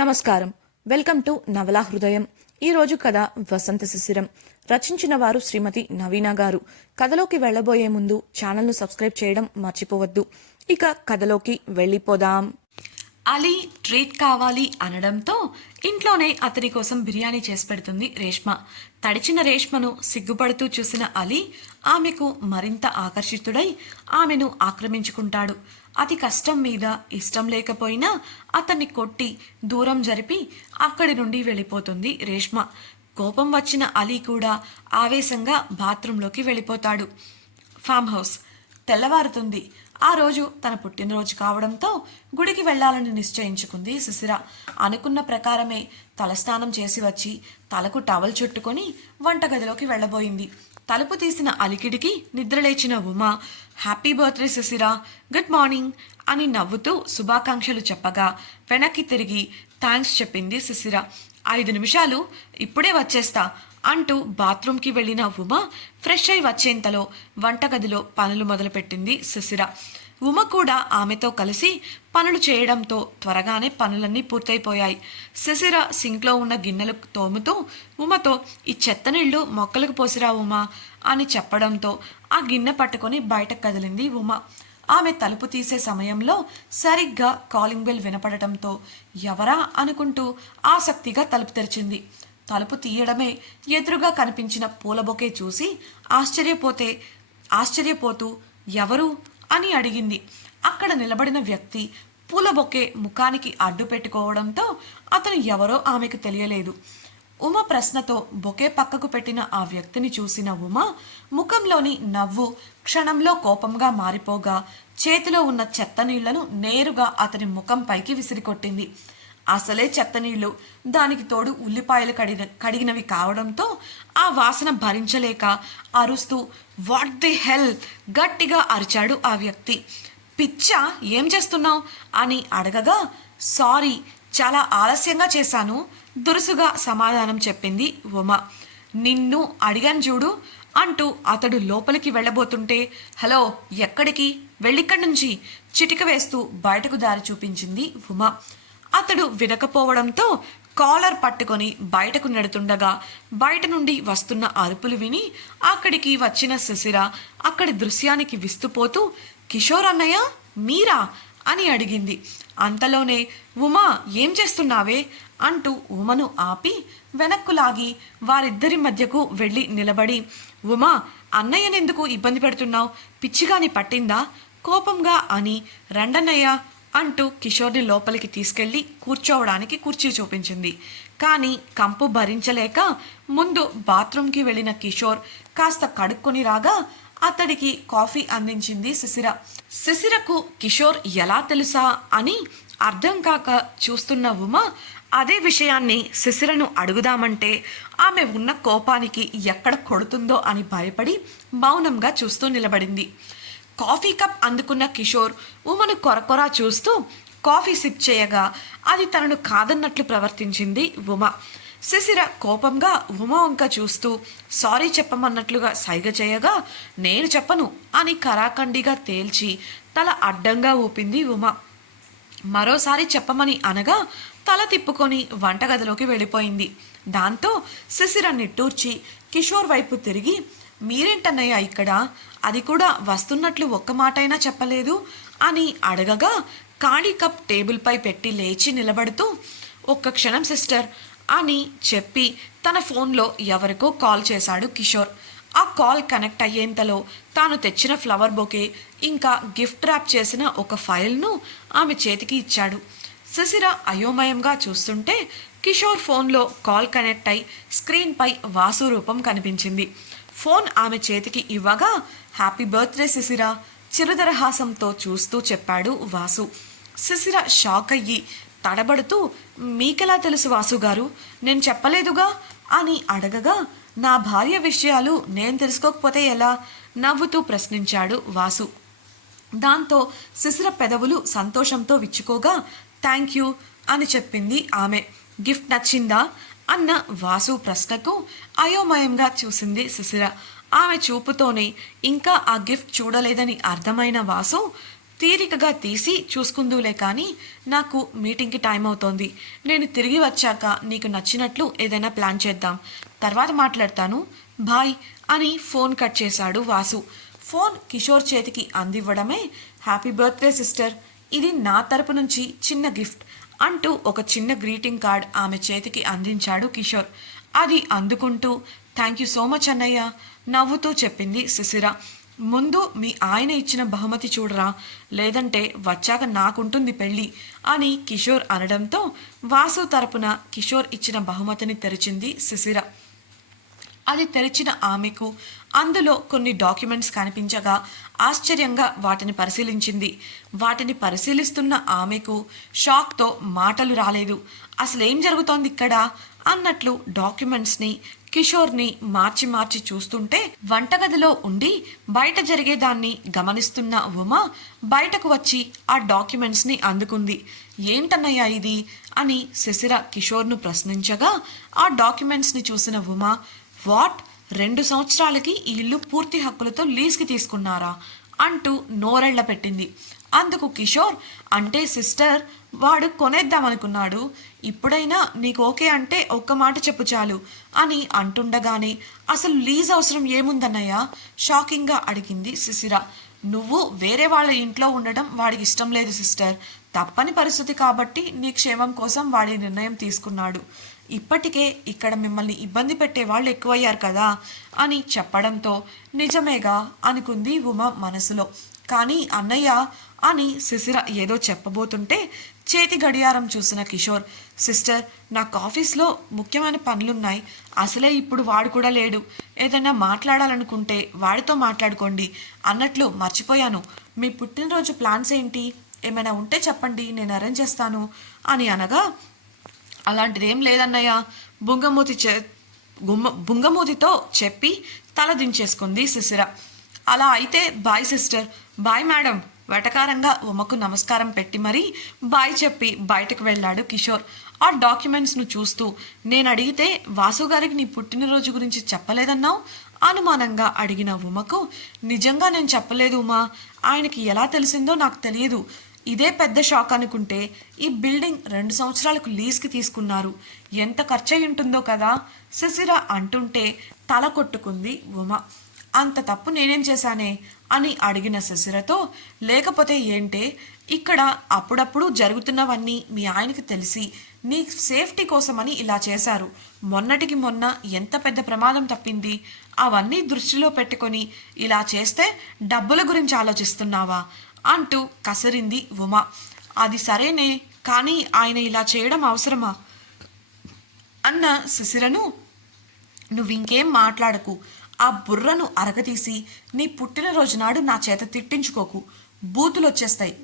నమస్కారం. Welcome to నవలా హృదయం. ఈరోజు కథ వసంత శిశిరం. రచించిన వారు శ్రీమతి నవీన గారు. కథలోకి వెళ్ళబోయే ముందు ఛానల్ను సబ్స్క్రైబ్ చేయడం మర్చిపోవద్దు. ఇక కథలోకి వెళ్ళిపోదాం. అలీ ట్రీట్ కావాలి అనడంతో ఇంట్లోనే అతని కోసం బిర్యానీ చేసి పెడుతుంది రేష్మ. తడిచిన రేష్మను సిగ్గుపడుతూ చూసిన అలీ ఆమెకు మరింత ఆకర్షితుడై ఆమెను ఆక్రమించుకుంటాడు. అతి కష్టం మీద ఇష్టం లేకపోయినా అతన్ని కొట్టి దూరం జరిపి అక్కడి నుండి వెళ్ళిపోతుంది రేష్మ. కోపం వచ్చిన అలీ కూడా ఆవేశంగా బాత్రూంలోకి వెళ్ళిపోతాడు. ఫామ్ హౌస్ తెల్లవారుతుంది. ఆ రోజు తన పుట్టినరోజు కావడంతో గుడికి వెళ్ళాలని నిశ్చయించుకుంది సుశిర. అనుకున్న ప్రకారమే తలస్నానం చేసి వచ్చి తలకు టవల్ చుట్టుకొని వంటగదిలోకి వెళ్ళబోయింది. తలుపు తీసిన అలికిడికి నిద్రలేచిన Uma happy birthday Sushira good morning అని నవ్వుతూ శుభాకాంక్షలు చెప్పగా వెనక్కి తిరిగి థ్యాంక్స్ చెప్పింది సుశిర. ఐదు నిమిషాలు ఇప్పుడే వచ్చేస్తా అంటూ బాత్రూంకి వెళ్ళిన ఉమ ఫ్రెష్ అయి వచ్చేంతలో వంటగదిలో పనులు మొదలుపెట్టింది సుశిర. ఉమ కూడా ఆమెతో కలిసి పనులు చేయడంతో త్వరగానే పనులన్నీ పూర్తయిపోయాయి. శశిర సింక్లో ఉన్న గిన్నెలు తోముతూ ఉమతో ఈ చెత్త నీళ్ళు మొక్కలకు పోసిరా ఉమా అని చెప్పడంతో ఆ గిన్నె పట్టుకొని బయటకు కదిలింది ఉమ. ఆమె తలుపు తీసే సమయంలో సరిగ్గా కాలింగ్ బెల్ వినపడటంతో ఎవరా? అనుకుంటూ ఆసక్తిగా తలుపు తెరిచింది. తలుపు తీయడమే ఎదురుగా కనిపించిన పూల బొకే చూసి ఆశ్చర్యపోతే ఆశ్చర్యపోతూ ఎవరు? అని అడిగింది. అక్కడ నిలబడిన వ్యక్తి పూల బొకే ముఖానికి అడ్డు పెట్టుకోవడంతో అతను ఎవరో ఆమెకు తెలియలేదు. ఉమ ప్రశ్నతో బొకే పక్కకు పెట్టిన ఆ వ్యక్తిని చూసిన ఉమ ముఖంలోని నవ్వు క్షణంలో కోపంగా మారిపోగా చేతిలో ఉన్న చెత్త నీళ్ళను నేరుగా అతని ముఖంపైకి విసిరికొట్టింది. అసలే చెత్త నీళ్ళు. దానికి తోడు ఉల్లిపాయలు కడిగిన కడిగినవి కావడంతో ఆ వాసన భరించలేక అరుస్తూ వాట్ ది హెల్? గట్టిగా అరిచాడు ఆ వ్యక్తి. పిచ్చా ఏం చేస్తున్నావు? అని అడగగా సారీ చాలా ఆలస్యంగా చేశాను. దురుసుగా సమాధానం చెప్పింది ఉమ. నిన్ను అడిగాను చూడు అంటూ అతడు లోపలికి వెళ్ళబోతుంటే హలో ఎక్కడికి? వెళ్ళిక్కడి నుంచి? చిటిక వేస్తూ బయటకు దారి చూపించింది ఉమ. అతడు వినకపోవడంతో కాలర్ పట్టుకొని బయటకు నెడుతుండగా బయట నుండి వస్తున్న అరుపులు విని అక్కడికి వచ్చిన శిశిర అక్కడి దృశ్యానికి విస్తుపోతూ కిషోర్ అన్నయ్య మీరా? అని అడిగింది. అంతలోనే ఉమా ఏం చేస్తున్నావే? అంటూ ఉమను ఆపి వెనక్కు లాగి వారిద్దరి మధ్యకు వెళ్ళి నిలబడి ఉమా అన్నయ్యనెందుకు ఇబ్బంది పెడుతున్నావు? పిచ్చిగాని పట్టిందా? కోపంగా అని రండన్నయ్య అంటూ కిషోర్ని లోపలికి తీసుకెళ్ళి కూర్చోవడానికి కుర్చీ చూపించింది. కానీ కంపు భరించలేక ముందు బాత్రూంకి వెళ్ళిన కిషోర్ కాస్త కడుక్కొని రాగా అతడికి కాఫీ అందించింది శిశిర శిశిరకు కిషోర్ ఎలా తెలుసా అని అర్థం కాక చూస్తున్న ఉమ అదే విషయాన్ని శిశిరను అడుగుదామంటే ఆమె ఉన్న కోపానికి ఎక్కడ కొడుతుందో అని భయపడి మౌనంగా చూస్తూ నిలబడింది. కాఫీ కప్ అందుకున్న కిషోర్ ఉమను కొరకొరా చూస్తూ కాఫీ సిప్ చేయగా అది తనను కాదన్నట్లు ప్రవర్తించింది ఉమ. శిశిర కోపంగా ఉమ వంక చూస్తూ సారీ చెప్పమన్నట్లుగా సైగ చేయగా నేను చెప్పను అని కరాఖండిగా తేల్చి తల అడ్డంగా ఊపింది ఉమ. మరోసారి చెప్పమని అనగా తల తిప్పుకొని వంటగదిలోకి వెళ్ళిపోయింది. దాంతో శిశిర నిట్టూర్చి కిషోర్ వైపు తిరిగి మీరేంటన్నయ్య ఇక్కడ? అది కూడా వస్తున్నట్లు ఒక్క మాటైనా చెప్పలేదు అని అడగగా ఖాళీ కప్ టేబుల్పై పెట్టి లేచి నిలబడుతూ ఒక్క క్షణం సిస్టర్ అని చెప్పి తన ఫోన్లో ఎవరికో కాల్ చేశాడు కిషోర్. ఆ కాల్ కనెక్ట్ అయ్యేంతలో తాను తెచ్చిన ఫ్లవర్ బొకే ఇంకా గిఫ్ట్ ర్యాప్ చేసిన ఒక ఫైల్ను ఆమె చేతికి ఇచ్చాడు. శశిర అయోమయంగా చూస్తుంటే కిషోర్ ఫోన్లో కాల్ కనెక్ట్ అయి స్క్రీన్పై వాసు రూపం కనిపించింది. ఫోన్ ఆమె చేతికి ఇవ్వగా హ్యాపీ బర్త్డే శిశిర చిరుదరహాసంతో చూస్తూ చెప్పాడు వాసు. శిశిర షాక్ అయ్యి తడబడుతూ మీకెలా తెలుసు వాసు గారు? నేను చెప్పలేదుగా? అని అడగగా నా భార్య విషయాలు నేను తెలుసుకోకపోతే ఎలా? నవ్వుతూ ప్రశ్నించాడు వాసు. దాంతో శిశిర పెదవులు సంతోషంతో విచ్చుకోగా థ్యాంక్ యూ అని చెప్పింది ఆమె. గిఫ్ట్ నచ్చిందా? అన్న వాసు ప్రశ్నకు అయోమయంగా చూసింది శిశిర ఆమె చూపుతోనే ఇంకా ఆ గిఫ్ట్ చూడలేదని అర్థమైన వాసు తీరికగా తీసి చూసుకుందులే కానీ నాకు మీటింగ్కి టైం అవుతోంది. నేను తిరిగి వచ్చాక నీకు నచ్చినట్లు ఏదైనా ప్లాన్ చేద్దాం. తర్వాత మాట్లాడతాను. బాయ్ అని ఫోన్ కట్ చేశాడు వాసు. ఫోన్ కిషోర్ చేతికి అందివ్వడమే హ్యాపీ బర్త్డే సిస్టర్. ఇది నా తరపు నుంచి చిన్న గిఫ్ట్. అంటూ ఒక చిన్న గ్రీటింగ్ కార్డ్ ఆమె చేతికి అందించాడు కిషోర్. అది అందుకుంటూ థ్యాంక్ యూ సో మచ్ అన్నయ్య నవ్వుతూ చెప్పింది శిశిర ముందు మీ ఆయన ఇచ్చిన బహుమతి చూడరా లేదంటే వచ్చాక నాకుంటుంది పెళ్ళి అని కిషోర్ అనడంతో వాసు తరపున కిషోర్ ఇచ్చిన బహుమతిని తెరిచింది శిశిర అది తెరిచిన ఆమెకు అందులో కొన్ని డాక్యుమెంట్స్ కనిపించగా ఆశ్చర్యంగా వాటిని పరిశీలించింది. వాటిని పరిశీలిస్తున్న ఆమెకు షాక్తో మాటలు రాలేదు. అసలేం జరుగుతోంది ఇక్కడ? అన్నట్లు డాక్యుమెంట్స్ని కిషోర్ని మార్చి మార్చి చూస్తుంటే వంటగదిలో ఉండి బయట జరిగేదాన్ని గమనిస్తున్న ఉమ బయటకు వచ్చి ఆ డాక్యుమెంట్స్ని అందుకుంది. ఏంటన్నయ్యా ఇది? అని శశిర కిషోర్ను ప్రశ్నించగా ఆ డాక్యుమెంట్స్ని చూసిన ఉమ వాట్? రెండు సంవత్సరాలకి ఈ ఇల్లు పూర్తి హక్కులతో లీజ్కి తీసుకున్నారా అంటూ నోరెళ్ళ పెట్టింది. అందుకు కిషోర్ అంటే సిస్టర్ వాడు కొనేద్దామనుకున్నాడు. ఇప్పుడైనా నీకు ఓకే అంటే ఒక్క మాట చెప్పు చాలు అని అంటుండగానే అసలు లీజ్ అవసరం ఏముందన్నయ్య? షాకింగ్గా అడిగింది శిశిర నువ్వు వేరే వాళ్ళ ఇంట్లో ఉండడం వాడికి ఇష్టం లేదు సిస్టర్. తప్పని పరిస్థితి కాబట్టి నీ క్షేమం కోసం వాడి నిర్ణయం తీసుకున్నాడు. ఇప్పటికే ఇక్కడ మిమ్మల్ని ఇబ్బంది పెట్టే వాళ్ళు ఎక్కువయ్యారు కదా అని చెప్పడంతో నిజమేగా అనుకుంది ఉమ మనసులో. కానీ అన్నయ్య అని శిశిర ఏదో చెప్పబోతుంటే చేతి గడియారం చూసిన కిషోర్ సిస్టర్ నాకు ఆఫీస్లో ముఖ్యమైన పనులున్నాయి. అసలే ఇప్పుడు వాడు కూడా లేడు. ఏదైనా మాట్లాడాలనుకుంటే వాడితో మాట్లాడుకోండి. అన్నట్లు మర్చిపోయాను. మీ పుట్టినరోజు ప్లాన్స్ ఏంటి? ఏమైనా ఉంటే చెప్పండి. నేను అరేంజ్ చేస్తాను. అని అనగా అలాంటిది ఏం లేదన్నయ్య. బుంగమూతి చే గుమ్మ బుంగమూతితో చెప్పి తల దించేసుకుంది శిశిర అలా అయితే బాయ్ సిస్టర్ బాయ్ మేడం వెటకారంగా ఉమకు నమస్కారం పెట్టి మరీ బాయ్ చెప్పి బయటకు వెళ్ళాడు కిషోర్. ఆ డాక్యుమెంట్స్ను చూస్తూ నేను అడిగితే వాసు గారికి నీ పుట్టినరోజు గురించి చెప్పలేదన్నావు? అనుమానంగా అడిగిన ఉమకు నిజంగా నేను చెప్పలేదు ఉమా. ఆయనకి ఎలా తెలిసిందో నాకు తెలియదు. ఇదే పెద్ద షాక్ అనుకుంటే ఈ బిల్డింగ్ రెండు సంవత్సరాలకు లీజ్కి తీసుకున్నారు. ఎంత ఖర్చు ఉంటుందో కదా? శశిర అంటుంటే తల కొట్టుకుంది ఉమ. అంత తప్పు నేనేం చేశానే? అని అడిగిన శశిరతో లేకపోతే ఏంటే? ఇక్కడ అప్పుడప్పుడు జరుగుతున్నవన్నీ మీ ఆయనకి తెలిసి నీ సేఫ్టీ కోసమని ఇలా చేశారు. మొన్నటికి మొన్న ఎంత పెద్ద ప్రమాదం తప్పింది? అవన్నీ దృష్టిలో పెట్టుకొని ఇలా చేస్తే డబ్బుల గురించి ఆలోచిస్తున్నావా? అంటూ కసరింది ఉమ. అది సరేనే కానీ ఆయన ఇలా చేయడం అవసరమా? అన్న శిశిరను నువ్వింకేం మాట్లాడకు. ఆ బుర్రను అరగతీసి నీ పుట్టినరోజు నాడు నా చేత తిట్టించుకోకు. బూతులు వచ్చేస్తాయి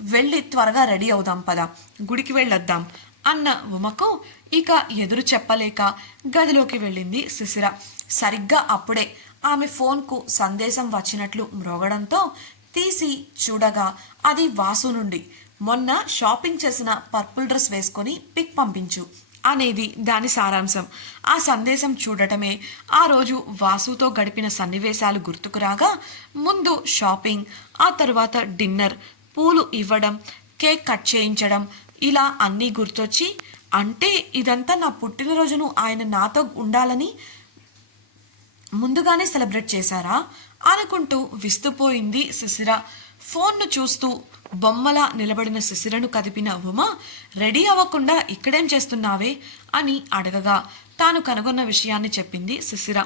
వెళ్ళి త్వరగా రెడీ అవుదాం పద. గుడికి వెళ్ళొద్దాం అన్న ఉమకు ఇక ఎదురు చెప్పలేక గదిలోకి వెళ్ళింది శిశిర సరిగ్గా అప్పుడే ఆమె ఫోన్కు సందేశం వచ్చినట్లు మ్రోగడంతో తీసి చూడగా అది వాసు నుండి. మొన్న షాపింగ్ చేసిన పర్పుల్ డ్రెస్ వేసుకొని పిక్ పంపించు అనేది దాని సారాంశం. ఆ సందేశం చూడటమే ఆ రోజు వాసుతో గడిపిన సన్నివేశాలు గుర్తుకురాగా ముందు షాపింగ్ ఆ తర్వాత డిన్నర్ పూలు ఇవ్వడం కేక్ కట్ చేయించడం ఇలా అన్నీ గుర్తొచ్చి అంటే ఇదంతా నా పుట్టినరోజును ఆయన నాతో ఉండాలని ముందుగానే సెలబ్రేట్ చేశారా? అనుకుంటూ విస్తుపోయింది శిశిర. ఫోన్ను చూస్తూ బొమ్మలా నిలబడిన శిశిరను కదిపిన ఉమ రెడీ అవ్వకుండా ఇక్కడేం చేస్తున్నావే? అని అడగగా. తాను కనుగొన్న విషయాన్ని చెప్పింది శిశిర.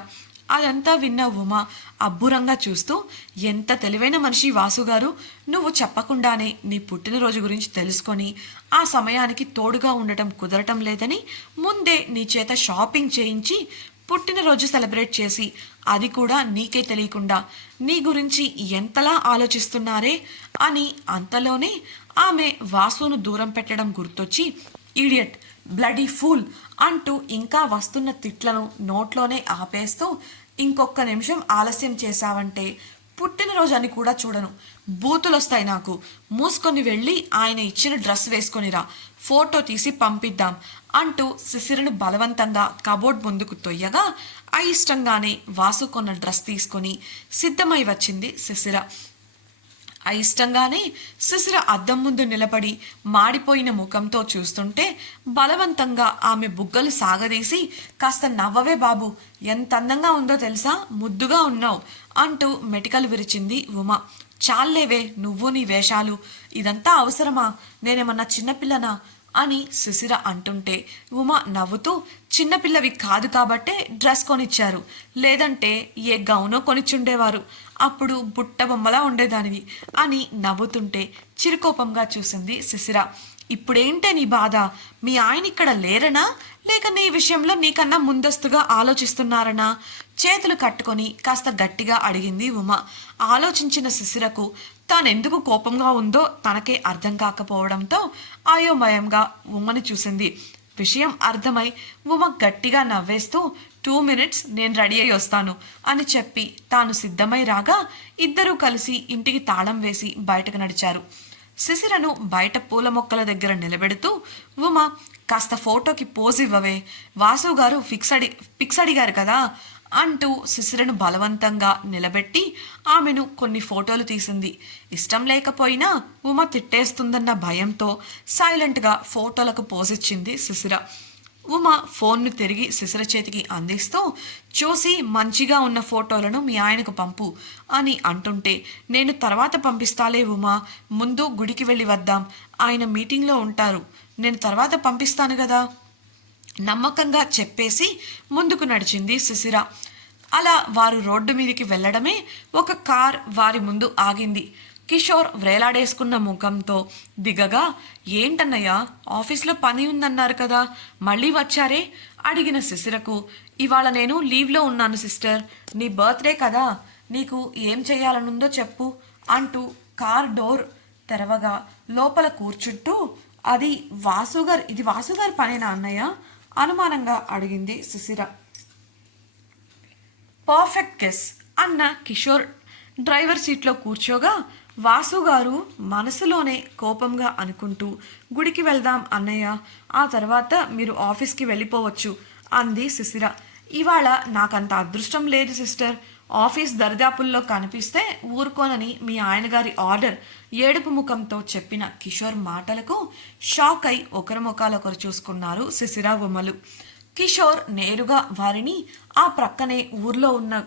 అదంతా విన్న ఉమ అబ్బురంగా చూస్తూ ఎంత తెలివైన మనిషి వాసుగారు నువ్వు చెప్పకుండానే నీ పుట్టినరోజు గురించి తెలుసుకొని ఆ సమయానికి తోడుగా ఉండటం కుదరటం లేదని ముందే నీ చేత షాపింగ్ చేయించి పుట్టినరోజు సెలబ్రేట్ చేసి అది కూడా నీకే తెలియకుండా నీ గురించి ఎంతలా ఆలోచిస్తున్నారే అని అంతలోనే ఆమె వాసును దూరం పెట్టడం గుర్తొచ్చి ఈడియట్ బ్లడీ ఫూల్ అంటూ ఇంకా వస్తున్న తిట్లను నోట్లోనే ఆపేస్తూ ఇంకొక నిమిషం ఆలస్యం చేశావంటే పుట్టినరోజు అని కూడా చూడను. బూతులు వస్తాయి నాకు. మూసుకొని వెళ్ళి ఆయన ఇచ్చిన డ్రెస్ వేసుకొనిరా ఫోటో తీసి పంపిద్దాం అంటూ శిశిరను బలవంతంగా కబోర్డ్ ముందుకు తొయ్యగా అయిష్టంగానే ఇష్టంగానే కొన్న డ్రెస్ తీసుకొని సిద్ధమై వచ్చింది శిశిర. అయిష్టంగానే శిశిర అద్దం ముందు నిలబడి మాడిపోయిన ముఖంతో చూస్తుంటే బలవంతంగా ఆమె బుగ్గలు సాగదీసి కాస్త నవ్వవే బాబు ఎంత అందంగా ఉందో తెలుసా? ముద్దుగా ఉన్నావు అంటూ మెటికలు విరిచింది ఉమ. చాలేవే నువ్వు నీ వేషాలు. ఇదంతా అవసరమా? నేనేమన్నా చిన్నపిల్లనా? అని సుశిర అంటుంటే ఉమ నవ్వుతూ చిన్నపిల్లవి కాదు కాబట్టే డ్రెస్ కొనిచ్చారు. లేదంటే ఏ గౌనో కొనిచ్చుండేవారు. అప్పుడు బుట్ట బొమ్మలా ఉండేదానివి అని నవ్వుతుంటే చిరుకోపంగా చూసింది శిశిర ఇప్పుడేంటే నీ బాధ? మీ ఆయన ఇక్కడ లేరనా? లేక నీ విషయంలో నీకన్నా ముందస్తుగా ఆలోచిస్తున్నారనా? చేతులు కట్టుకొని కాస్త గట్టిగా అడిగింది ఉమ. ఆలోచించిన శిశిరకు తానెందుకు కోపంగా ఉందో తనకే అర్థం కాకపోవడంతో అయోమయంగా ఉమ్మని చూసింది. విషయం అర్థమై ఉమ గట్టిగా నవ్వేస్తూ టూ మినిట్స్ నేను రెడీ అయి వస్తాను అని చెప్పి తాను సిద్ధమై రాగా ఇద్దరూ కలిసి ఇంటికి తాళం వేసి బయటకు నడిచారు. శిశిరను బయట పూల మొక్కల దగ్గర నిలబెడుతూ ఉమ కాస్త ఫోటోకి పోజ్ ఇవ్వవే. వాసు గారు ఫిక్స్ అడి ఫిక్స్ అడిగారు కదా. అంటూ శిశిరను బలవంతంగా నిలబెట్టి ఆమెను కొన్ని ఫోటోలు తీసింది. ఇష్టం లేకపోయినా ఉమ తిట్టేస్తుందన్న భయంతో సైలెంట్గా ఫోటోలకు పోజిచ్చింది శిశిర. ఉమ ఫోన్ను తిరిగి శిశిర చేతికి అందిస్తూ చూసి మంచిగా ఉన్న ఫోటోలను మీ ఆయనకు పంపు అని అంటుంటే నేను తర్వాత పంపిస్తాలే ఉమా ముందు గుడికి వెళ్ళి వద్దాం ఆయన మీటింగ్లో ఉంటారు నేను తర్వాత పంపిస్తాను కదా. నమ్మకంగా చెప్పేసి ముందుకు నడిచింది శిశిర అలా వారు రోడ్డు మీదకి వెళ్ళడమే ఒక కార్ వారి ముందు ఆగింది. కిషోర్ వ్రేలాడేసుకున్న ముఖంతో దిగగా ఏంటన్నయ్య ఆఫీస్లో పని ఉందన్నారు కదా మళ్ళీ వచ్చారే? అడిగిన శిశిరకు ఇవాళ నేను లీవ్లో ఉన్నాను సిస్టర్ నీ బర్త్డే కదా నీకు ఏం చేయాలనుందో చెప్పు అంటూ కార్ డోర్ తెరవగా లోపల కూర్చుంటూ అది వాసుగారు ఇది వాసుగారి పనేనా అన్నయ్య? అనుమానంగా అడిగింది శిశిర పర్ఫెక్ట్ గెస్ అన్న కిషోర్ డ్రైవర్ సీట్లో కూర్చోగా వాసు గారు మనసులోనే కోపంగా అనుకుంటూ గుడికి వెళ్దాం అన్నయ్య ఆ తర్వాత మీరు ఆఫీస్కి వెళ్ళిపోవచ్చు అంది శిశిర ఇవాళ నాకంత అదృష్టం లేదు సిస్టర్. ఆఫీస్ దరిదాపుల్లో కనిపిస్తే ఊరుకోనని మీ ఆయనగారి ఆర్డర్. ఏడుపు ముఖంతో చెప్పిన కిషోర్ మాటలకు షాక్ అయి ఒకరి ముఖాలొకరు చూసుకున్నారు శిశిర ఉమలు కిషోర్ నేరుగా వారిని ఆ ప్రక్కనే ఊర్లో ఉన్న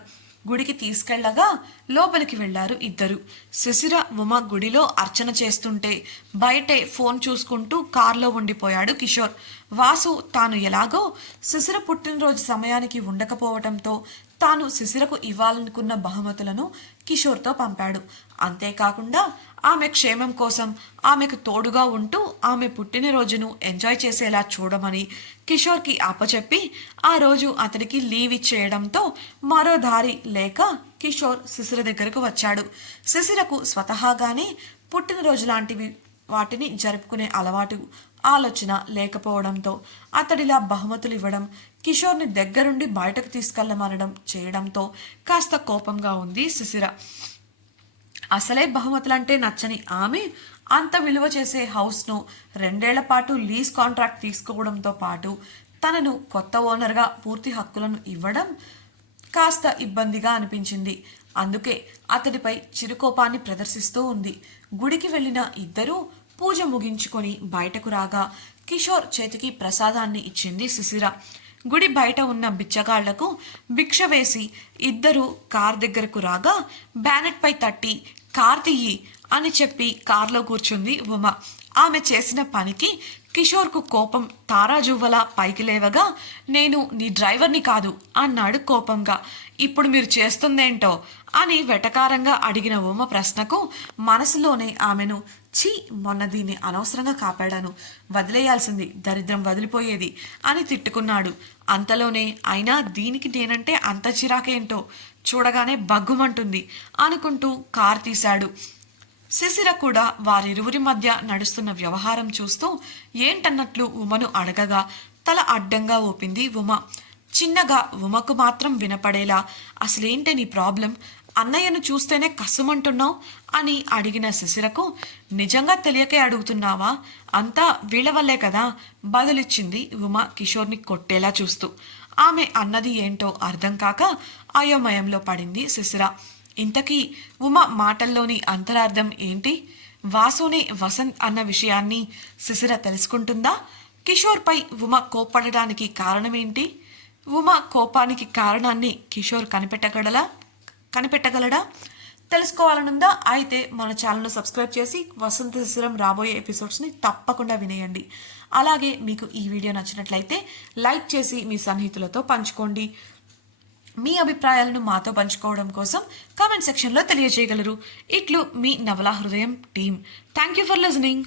గుడికి తీసుకెళ్ళగా లోపలికి వెళ్ళారు ఇద్దరు. శిశిర ఉమ గుడిలో అర్చన చేస్తుంటే బయటే ఫోన్ చూసుకుంటూ కారులో ఉండిపోయాడు కిషోర్. వాసు తాను ఎలాగో శిశిర పుట్టినరోజు సమయానికి ఉండకపోవటంతో తాను శిశిరకు ఇవ్వాలనుకున్న బహుమతులను కిషోర్తో పంపాడు. అంతేకాకుండా ఆమె క్షేమం కోసం ఆమెకు తోడుగా ఉంటూ ఆమె పుట్టినరోజును ఎంజాయ్ చేసేలా చూడమని కిషోర్కి అప్పచెప్పి ఆ రోజు అతనికి లీవ్ ఇచ్చేయడంతో మరో దారి లేక కిషోర్ శిశిర దగ్గరకు వచ్చాడు. శిశిరకు స్వతహాగానే పుట్టినరోజు లాంటివి వాటిని జరుపుకునే అలవాటు ఆలోచన లేకపోవడంతో అతడిలా బహుమతులు ఇవ్వడం కిషోర్ని దగ్గరుండి బయటకు తీసుకెళ్ళమనడం చేయడంతో కాస్త కోపంగా ఉంది శిశిర అసలే బహుమతులంటే నచ్చని ఆమె అంత విలువ చేసే హౌస్ను రెండేళ్ళ పాటు లీజ్ కాంట్రాక్ట్ తీసుకోవడంతో పాటు తనను కొత్త ఓనర్గా పూర్తి హక్కులను ఇవ్వడం కాస్త ఇబ్బందిగా అనిపించింది. అందుకే అతడిపై చిరుకోపాన్ని ప్రదర్శిస్తూ ఉంది. గుడికి వెళ్ళిన ఇద్దరూ పూజ ముగించుకొని బయటకు రాగా కిషోర్ చేతికి ప్రసాదాన్ని ఇచ్చింది సుశిర గుడి బయట ఉన్న బిచ్చగాళ్ళకు భిక్ష వేసి ఇద్దరు కార్ దగ్గరకు రాగా బ్యానెట్ పై తట్టి కార్ తీయి అని చెప్పి కార్లో కూర్చుంది ఉమ. ఆమె చేసిన పనికి కిషోర్కు కోపం తారాజువ్వలా పైకి లేవగా నేను నీ డ్రైవర్ని కాదు అన్నాడు కోపంగా. ఇప్పుడు మీరు చేస్తుందేంటో అని వెటకారంగా అడిగిన ఉమ ప్రశ్నకు మనసులోనే ఆమెను ఛీ మొన్న దీన్ని అనవసరంగా కాపాడాను. వదిలేయాల్సింది. దరిద్రం వదిలిపోయేది అని తిట్టుకున్నాడు. అంతలోనే అయినా దీనికి నేనంటే అంత చిరాకేంటో చూడగానే బగ్గుమంటుంది అనుకుంటూ కార్ తీశాడు. శిశిర కూడా వారిరువురి మధ్య నడుస్తున్న వ్యవహారం చూస్తూ ఏంటన్నట్లు ఉమను అడగగా తల అడ్డంగా ఊపింది ఉమ. చిన్నగా ఉమకు మాత్రం వినపడేలా అసలేంటి నీ ప్రాబ్లం? అన్నయ్యను చూస్తేనే కసుమంటున్నావు అని అడిగిన శిశిరకు నిజంగా తెలియకే అడుగుతున్నావా? అంతా వీళ్ళ వల్లే కదా బదులిచ్చింది ఉమ కిషోర్ని కొట్టేలా చూస్తూ. ఆమె అన్నది ఏంటో అర్థం కాక అయోమయంలో పడింది శిశిర. ఇంతకీ ఉమ మాటల్లోని అంతరార్థం ఏంటి? వాసుని వసంత్ అన్న విషయాన్ని శిశిర తెలుసుకుంటుందా? కిషోర్పై ఉమ కోప్పడడానికి కారణమేంటి? ఉమ కోపానికి కారణాన్ని కిషోర్ కనిపెట్టగలలా? కనిపెట్టగలడా? తెలుసుకోవాలనుందా? అయితే మన ఛానల్ను సబ్స్క్రైబ్ చేసి వసంత శిశిరం రాబోయే ఎపిసోడ్స్ని తప్పకుండా వినేయండి. అలాగే మీకు ఈ వీడియో నచ్చినట్లయితే లైక్ చేసి మీ సన్నిహితులతో పంచుకోండి. మీ అభిప్రాయాలను మాతో పంచుకోవడం కోసం కామెంట్ సెక్షన్లో తెలియజేయగలరు. ఇట్లు మీ నవలా హృదయం team thank you for listening